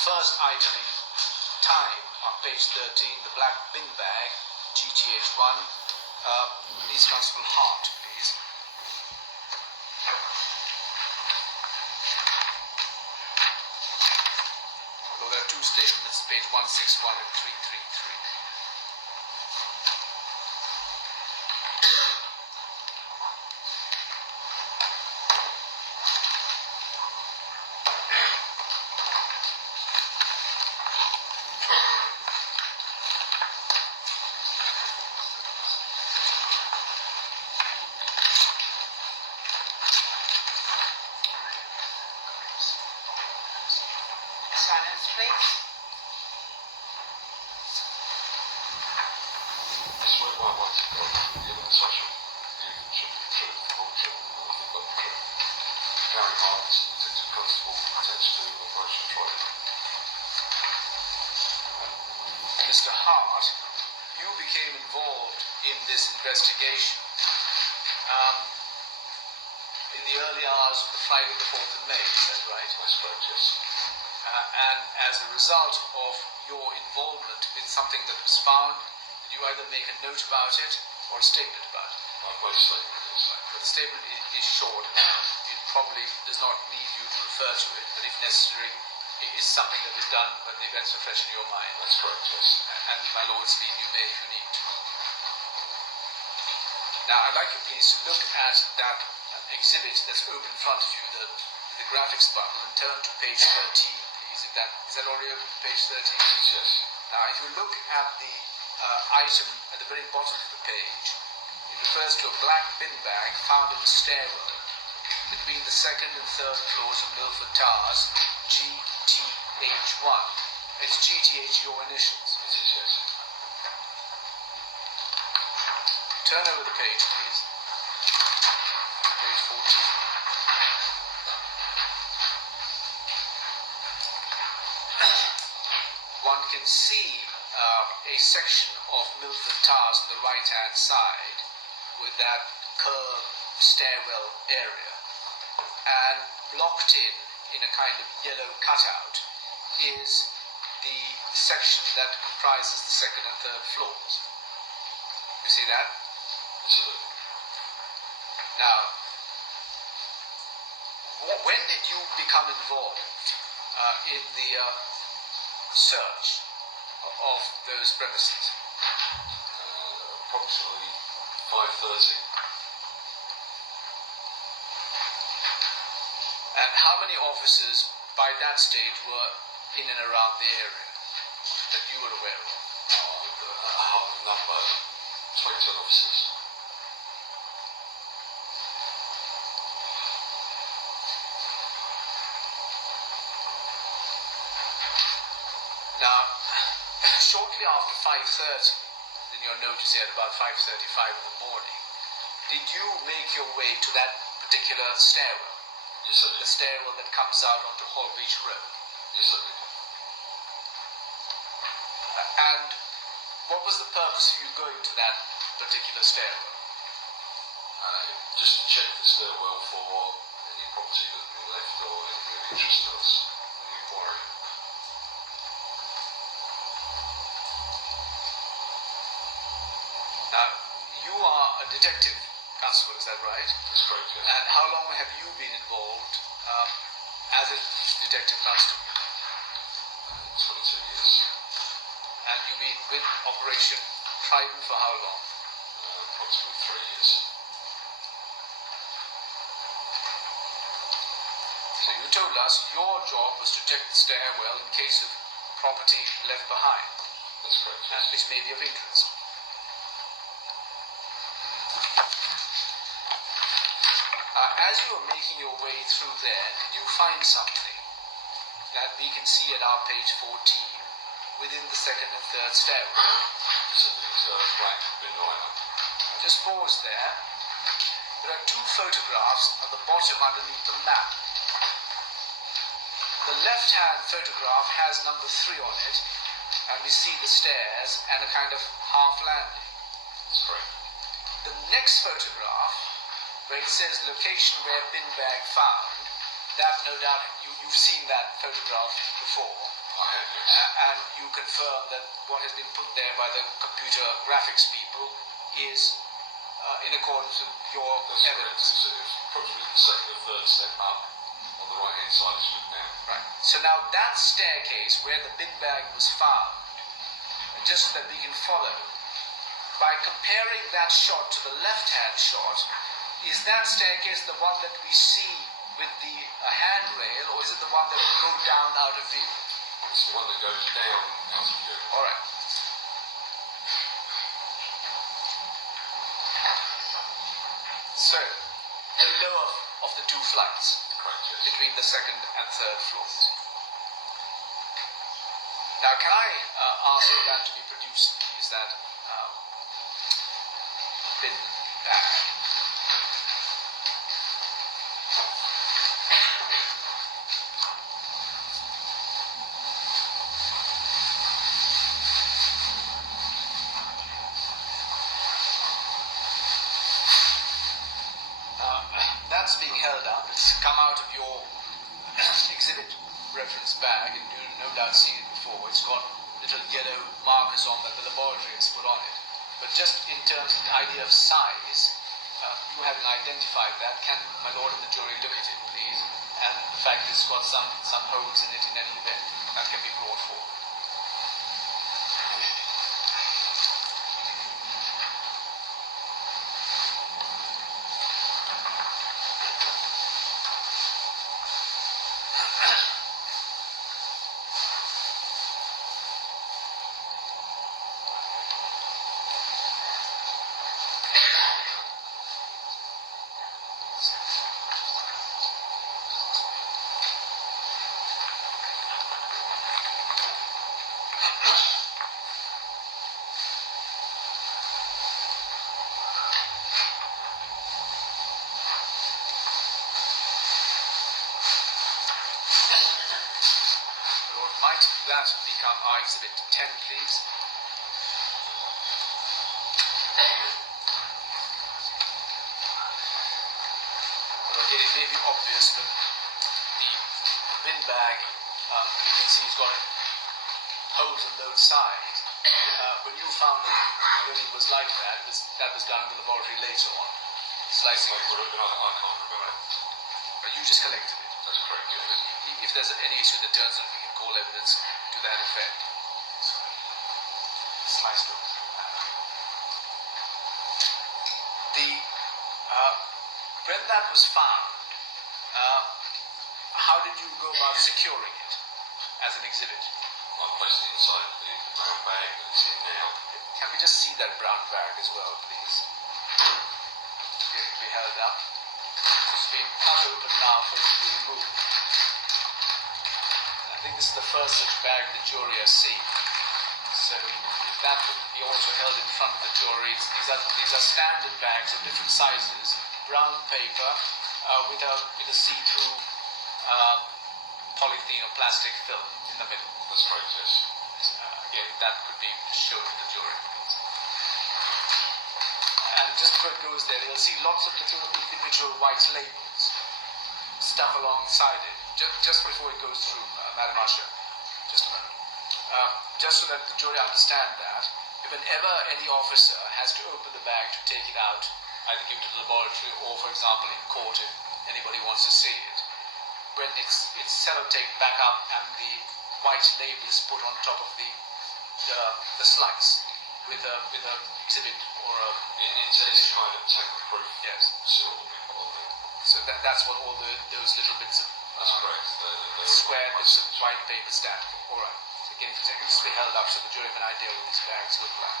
first item in time on page 13, the black bin bag, GTH1. Please, Constable Hart, please. Although there are two statements, page 161 and 333. Silence, please. This is where I want to go, given the social union should be true, the whole truth, and nothing but the truth. Gary Hart, Detective Constable, attached to Operation Troy. Mr. Hart, you became involved in this investigation in the early hours of the Friday the 4th of May, is that right? That's correct, yes. And as a result of your involvement with something that was found, did you either make a note about it or a statement about it? I've made a statement, yes. But the statement is short. It probably does not need you to refer to it, but if necessary, it is something that was done when the events were fresh in your mind. That's correct, yes. And with my Lord's leave, you may if you need to. Now, I'd like you please to look at that exhibit that's open in front of you, the graphics bundle, and turn to page 13, please. Is that already open to page 13? Yes. Now, if you look at the item at the very bottom of the page, it refers to a black bin bag found in a stairwell between the second and third floors of Milford Towers, GTH1. It's GTH your initials. It is, yes. Turn over the page, please. Page 14. One can see a section of Milford Towers on the right-hand side with that curved stairwell area, and blocked in a kind of yellow cutout is the section that comprises the second and third floors. You see that? Absolutely. Now, when did you become involved in the search of those premises? Approximately 5:30. And how many officers by that stage were in and around the area that you were aware of? A number, 20 officers. Now, shortly after 5:30, in your note you say at about 5:35 in the morning, did you make your way to that particular stairwell? Yes, I The did. stairwell that comes out onto Holbeach Road. Yes, I did. And what was the purpose of you going to that particular stairwell? Just to check the stairwell for any property that had been left or anything of interest to us in the inquiry. Now, you are a detective, Constable, is that right? That's correct, yes. And how long have you been involved as a detective constable? 22 years. And you've been with Operation Trident for how long? Approximately 3 years. So you told us your job was to check the stairwell in case of property left behind, That's correct, yes. which may be of interest. As you were making your way through there, did you find something that we can see at our page 14 within the second and third stairwell? It's a black bin liner. Just pause there. There are two photographs at the bottom underneath the map. The left-hand photograph has number 3 on it, and we see the stairs and a kind of half landing. That's correct. The next photograph, where it says location where bin bag found, that no doubt you've seen that photograph before. I have, yes. And you confirm that what has been put there by the computer graphics people is in accordance with your That's correct. evidence. It's approximately the second or third step up on the right hand side as you look down. Right. So now that staircase where the bin bag was found, just so that we can follow, by comparing that shot to the left-hand shot, is that staircase the one that we see with the handrail, or is it the one that will go down out of view? It's the one that goes down out of view. All right. So, the lower of the two flights Correct, yes. between the second and third floors. Now, can I ask for that to be produced? Is that bin bag? That's being held up. It's come out of your exhibit reference bag, and you no doubt seen it before. It's got little yellow markers on that the laboratory has put on it. But just in terms of the idea of size, you haven't identified that. Can my lord and the jury look at it, please? And the fact that it's got some holes in it in any event, that can be brought forward. Might that become our exhibit 10, please? Well, again, it may be obvious, but the bin bag, you can see, has got holes on both sides. When you found it, when it was like that, that was done in the laboratory later on. Slicing it. I can't remember. But you just collected it. That's correct, yes. If there's any issue that turns up, we can call evidence to that effect. Sliced open. When that was found, how did you go about securing it as an exhibit? I placed it inside the brown bag that it's in now. Can we just see that brown bag as well, please? It can be held up. It's been cut open now for it to be removed. I think this is the first such bag the jury has seen. So if that could be also held in front of the jury, these are standard bags of different sizes, brown paper with a see-through polythene or plastic film in the middle. That's correct, yes. Again, that could be shown to the jury. And just before it goes there, you'll see lots of little individual white labels stuck alongside it. Just before it goes through, Madam Usher, just a moment. Just so that the jury understand that, whenever any officer has to open the bag to take it out, either give it to the laboratory or, for example, in court if anybody wants to see it, when it's sellotaped back up and the white label is put on top of the slice with a exhibit or a... It's any kind of tamper-proof seal that we put on there. So that's what all those little bits of That's correct. square bits of white paper stand for. All right. So again, if it can just be held up so the jury have an idea what these bags look like.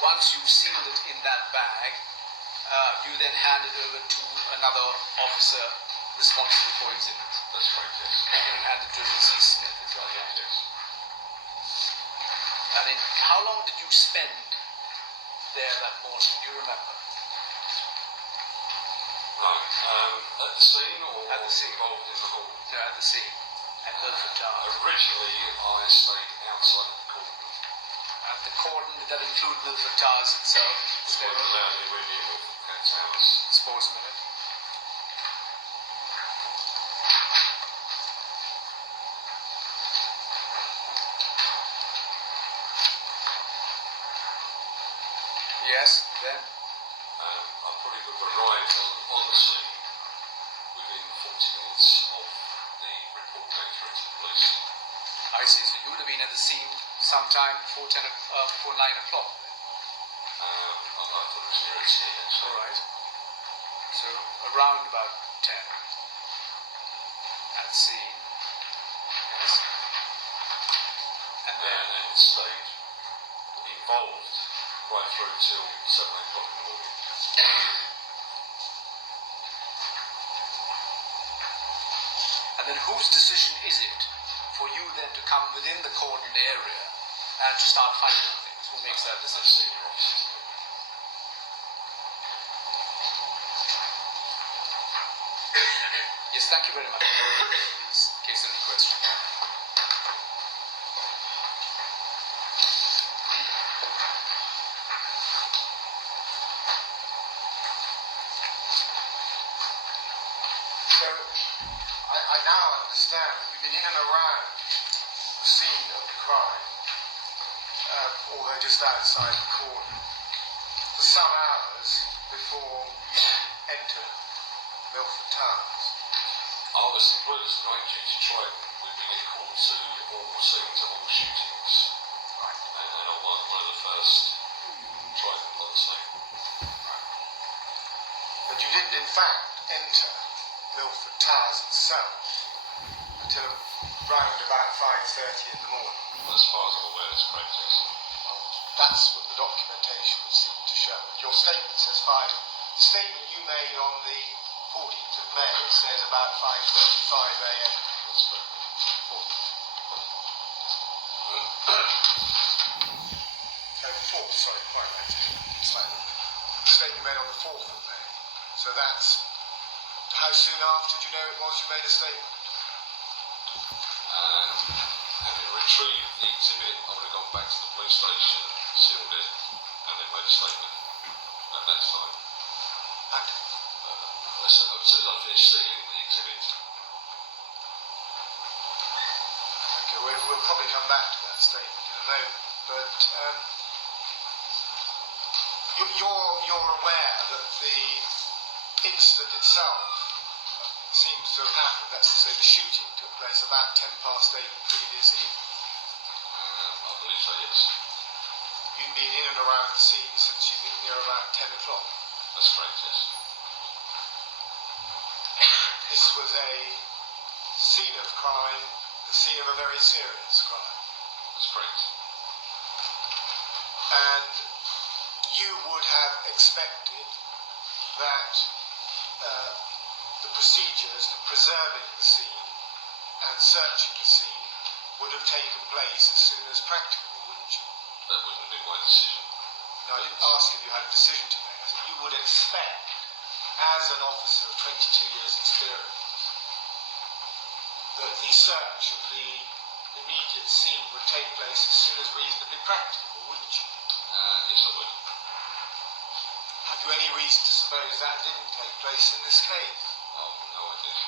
Once you've sealed it in that bag, you then hand it over to another officer responsible for exhibits. That's correct, yes. And you hand it to V.C. Smith as well, yeah? Yes. I mean, how long did you spend there that morning? Do you remember? No. At the scene or At the scene. involved in the hall? No, at the scene. At Milford Towers. Originally, I stayed outside of the cordon. At the cordon, did that include Milford Towers itself? We weren't allowed anywhere near Milford Towers. Just pause a minute. Yes, then? I probably would have arrived on the scene within 40 minutes of the report going through to the police. I see. So you would have been at the scene sometime before 9 o'clock. I thought it was near 10 actually. All right. So around about 10 at scene. Yes. And then And stayed involved right through till 7 o'clock in the morning. And then whose decision is it for you then to come within the cordoned area and to start finding things? Who makes that That's decision? senior officers. Yes, thank you very much. Please, in case any questions. So, I now understand that you've been in and around the scene of the crime, although just outside the cordon, for some hours before you entered Milford Towers. I was employed as a night duty tradesman. We've been called to all scenes of all shootings. Right. And I'm one of the first tradesmen on the scene. But you didn't, in fact, enter Milford Towers itself until around about 5:30 in the morning. As far as I'm aware, that's correct, yes. Well, that's what the documentation would seem to show. Your statement says 5. The statement you made on the 14th of May says about 5:35 a.m. That's correct. Oh, 4th, sorry, quite right. Slightly. The statement you made on the 4th of May. So that's how soon after do you know it was you made a statement? Having retrieved the exhibit, I would have gone back to the police station, sealed it, and then made a statement at that time. And As soon as I finished sealing the exhibit. okay, we'll probably come back to that statement in a moment. But you're aware that the incident itself seems to have happened. That's to say, the shooting took place about 8:10 the previous evening. I believe so, yes. You've been in and around the scene since you've been near about 10 o'clock. That's correct, yes. This was a scene of crime, the scene of a very serious crime. That's correct. And you would have expected that the procedures for preserving the scene and searching the scene would have taken place as soon as practicable, wouldn't you? That wouldn't have been my decision. No, I didn't ask if you had a decision to make. I said you would expect, as an officer of 22 years' experience, that the search of the immediate scene would take place as soon as reasonably practicable, wouldn't you? Yes, I would. Have you any reason to suppose that didn't take place in this case? No idea.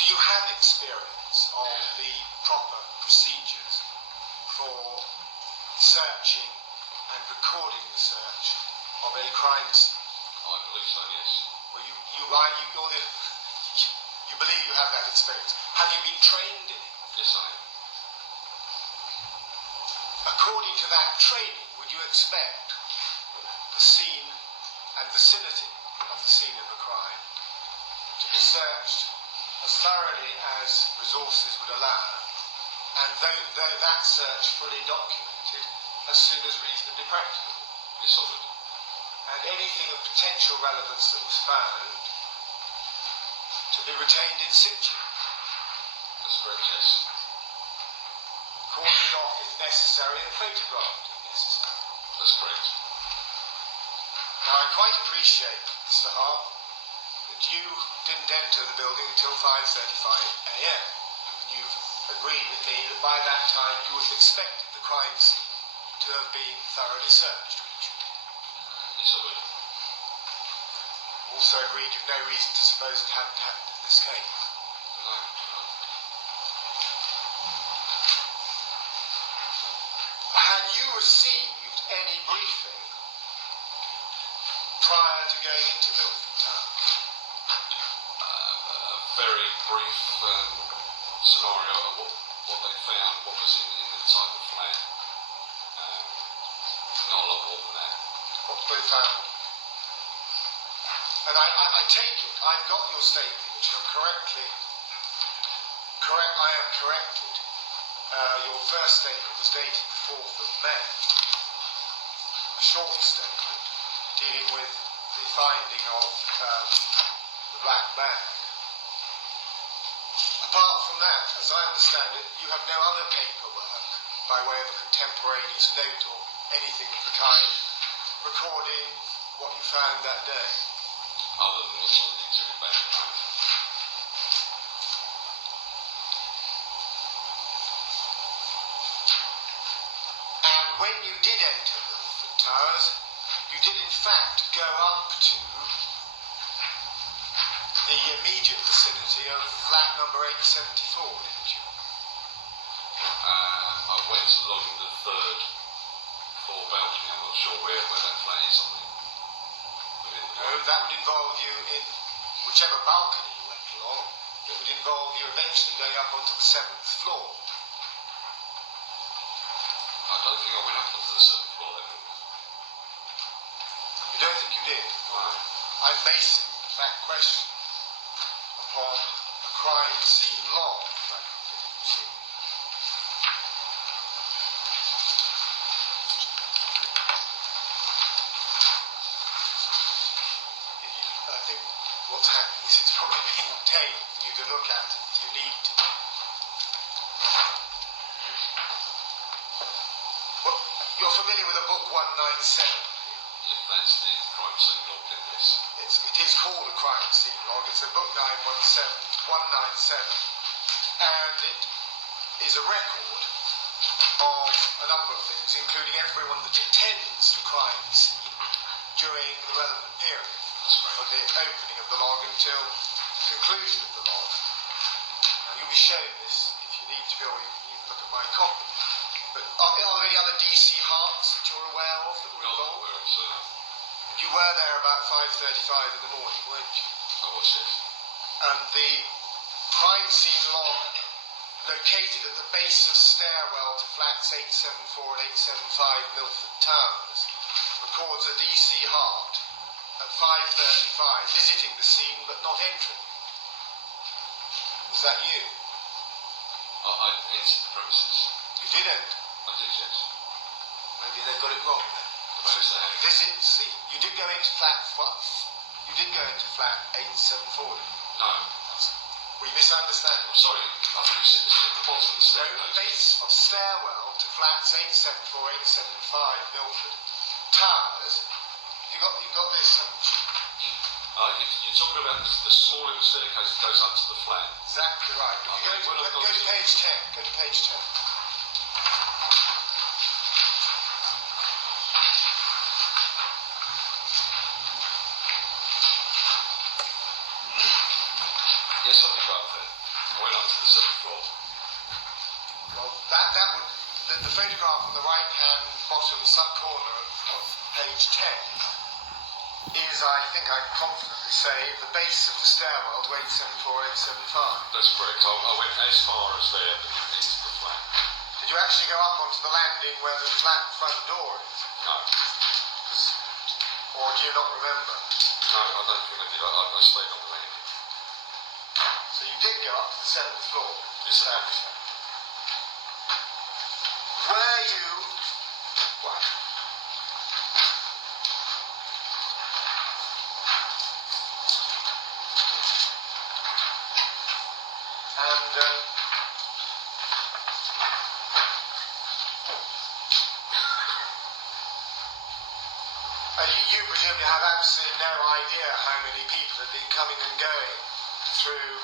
Do you have experience of the proper procedures for searching and recording the search of a crime scene? I believe so, yes. Well, you believe you have that experience. Have you been trained in it? Yes, I am. According to that training, would you expect the scene and vicinity of the scene of a crime to be searched as thoroughly as resources would allow, and though that search fully documented as soon as reasonably practicable? Yes, I would. And anything of potential relevance that was found to be retained in situ, That's correct, yes. cordoned off if necessary, and photographed if necessary. That's correct. Now, I quite appreciate, Mr. Hart, that you didn't enter the building until 5:35 a.m. And you've agreed with me that by that time you would have expected the crime scene to have been thoroughly searched, wouldn't you? Yes, I would. Also agreed you've no reason to suppose it hadn't happened in this case. No. Had you received any briefing prior to going into Milford Town? A very brief scenario of what they found, what was in the type of flat. Not a lot more than that. What they found? And I take it, I've got your statement, which I'm corrected. Your first statement was dated the 4th of May. A short statement dealing with the finding of the black bag. Apart from that, as I understand it, you have no other paperwork by way of a contemporaneous note or anything of the kind recording what you found that day. Other than what's on the exhibit bag. And when you did enter Milford Towers, you did in fact go up to the immediate vicinity of flat number 874, didn't you? I went along the third floor balcony. I'm not sure where that flat is on the within the No, that would involve you in whichever balcony you went along. It would involve you eventually going up onto the 7th floor. I don't think I went up onto the 7th floor then. You don't think you did? No. I'm basing that question upon a crime scene log. You see. I think what's happening is it's probably being obtained for you to look at if you need to. Well, you're familiar with a book 197? If that's the crime scene log, then yes. It is called a crime scene log. It's a book 197, and it is a record of a number of things, including everyone that attends the crime scene during the relevant period, from the opening of the log until conclusion of the log. Now, you'll be shown this if you need to be, or you can even look at my copy. But are there any other DC hearts that you're aware of that were Not involved? aware of, sir. You were there about 5:35 in the morning, weren't you? I was, yes. And the crime scene log located at the base of stairwell to flats 874 and 875 Milford Towers records a DC heart at 5:35 visiting the scene but not entering. Was that you? I entered the premises. You did enter. I did, yes. Maybe they've got it wrong then. Perhaps they have. Visit the scene. You did go into flat 874. No. We misunderstand. I'm sorry. I think you said this is at the bottom of the So, staircase. base of stairwell to flats 874, 875 Milford Towers. You've got this, haven't you? You're talking about the small little staircase that goes up to the flat. Exactly right. If you go to page 10. Go to page 10. Yes, I did go up there. I went up to the 7th floor. Well, that would the photograph on the right-hand bottom sub-corner of page 10 is, I think I can confidently say, the base of the stairwell to 874, 875. That's correct. I went as far as there, but didn't enter the flat. Did you actually go up onto the landing where the flat front door is? No. Or do you not remember? No, I don't think I did. I stayed on the landing. So you did go up to the 7th floor? Yes, I did. Were you... What? And... You presumably have absolutely no idea how many people have been coming and going through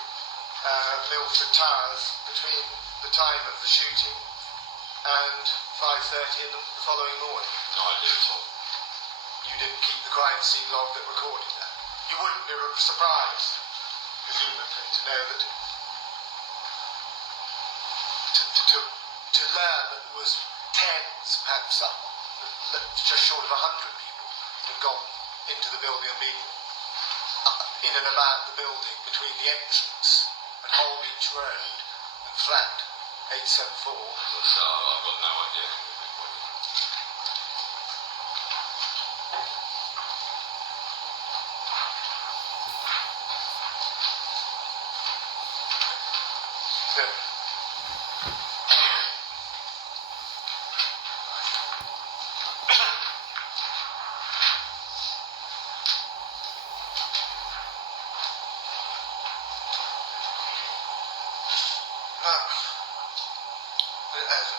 Milford Towers between the time of the shooting and 5:30 in the following morning. No idea at all. You didn't keep the crime scene log that recorded that. You wouldn't be surprised, presumably, to know that to learn that there was tens, perhaps just short of 100 people had gone into the building and been in and about the building between the entrance at Holbeach Road and flat 874. So I've got no idea.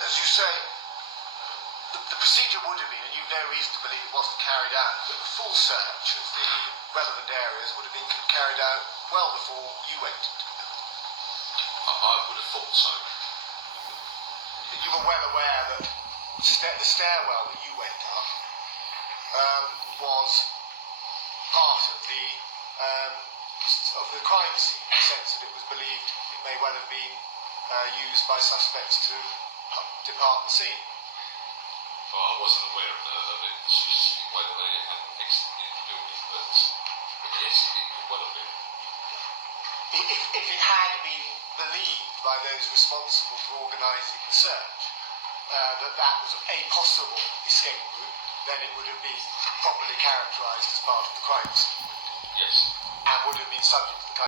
As you say, the procedure would have been, and you've no reason to believe it wasn't carried out, that the full search of the relevant areas would have been carried out well before you went into the building. I would have thought so. You were well aware that the stairwell that you went up was part of the crime scene, in the sense that it was believed it may well have been used by suspects to depart the scene. Well, I wasn't aware of it specifically whether they had exited the building, but yes, it could well have been. If it had been believed by those responsible for organising the search that was a possible escape route, then it would have been properly characterised as part of the crime scene. Yes. And would have been subject to the